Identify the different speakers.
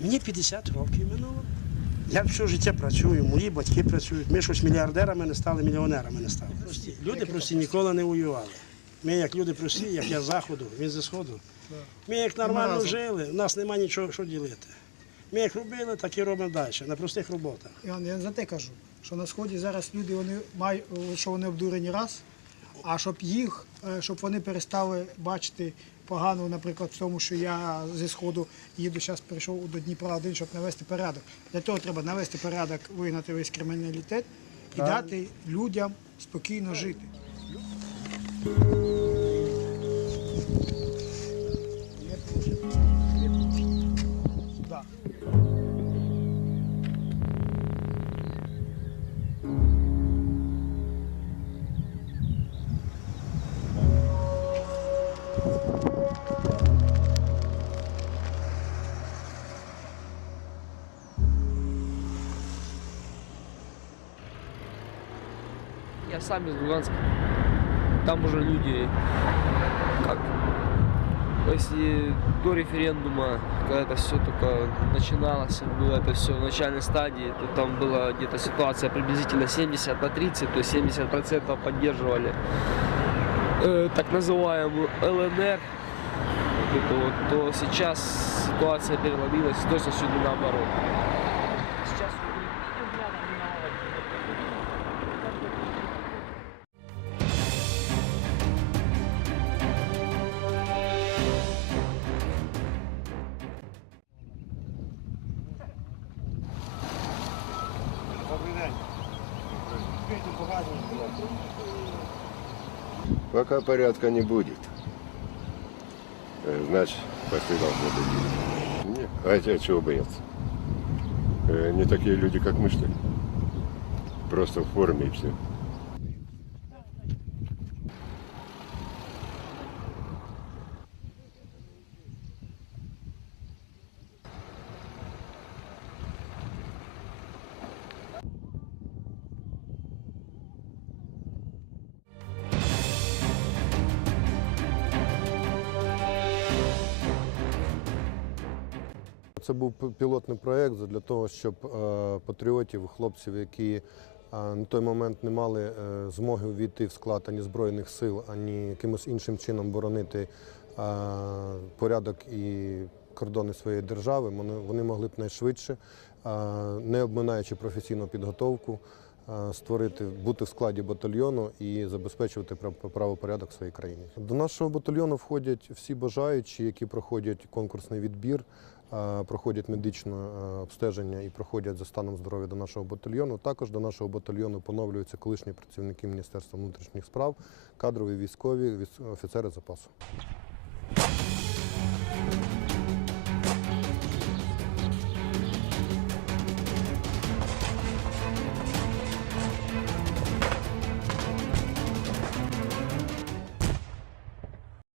Speaker 1: Мені 50 років минуло. Я все життя працюю, мої батьки працюють. Ми щось мільярдерами не стали, мільйонерами не стали. Прості. Люди прості ніколи не воювали. Ми як люди прості, як я з заходу, він зі сходу. Ми як нормально жили, у нас немає нічого що ділити. Ми як робили, так і робимо далі, на простих роботах.
Speaker 2: Іван, я за те кажу, що на сході зараз люди вони мають, що вони обдурені раз, а щоб їх, е, щоб вони перестали бачити погано, наприклад, в тому, що я зі сходу їду, зараз прийшов до Дніпра один, щоб навести порядок. Для того треба навести порядок, вигнати весь криміналітет і дати людям спокійно жити.
Speaker 3: Я сам из Луганска. Там уже люди как если до референдума, когда это все только начиналось, было это все в начальной стадии, то там была где-то ситуация приблизительно 70 на 30, то есть 70% поддерживали э, так называемую ЛНР, вот то сейчас ситуация переломилась, с точностью наоборот.
Speaker 4: Пока порядка не будет. Значит, пошли должны быть. А те чего бояться? Э, Не такие люди, как мы, что ли? Просто в форме и все.
Speaker 5: Це був пілотний проєкт для того, щоб е, патріотів, хлопців, які е, на той момент не мали е, змоги увійти в склад ані Збройних сил, ані якимось іншим чином боронити порядок і кордони своєї держави, вони, могли б найшвидше, не обминаючи професійну підготовку, створити, бути в складі батальйону і забезпечувати прав- правопорядок в своїй країні. До нашого батальйону входять всі бажаючі, які проходять конкурсний відбір, проходять медичне е, обстеження і проходять за станом здоров'я до нашого батальйону. Також до нашого батальйону поновлюються колишні працівники Міністерства внутрішніх справ, кадрові військові, офіцери запасу.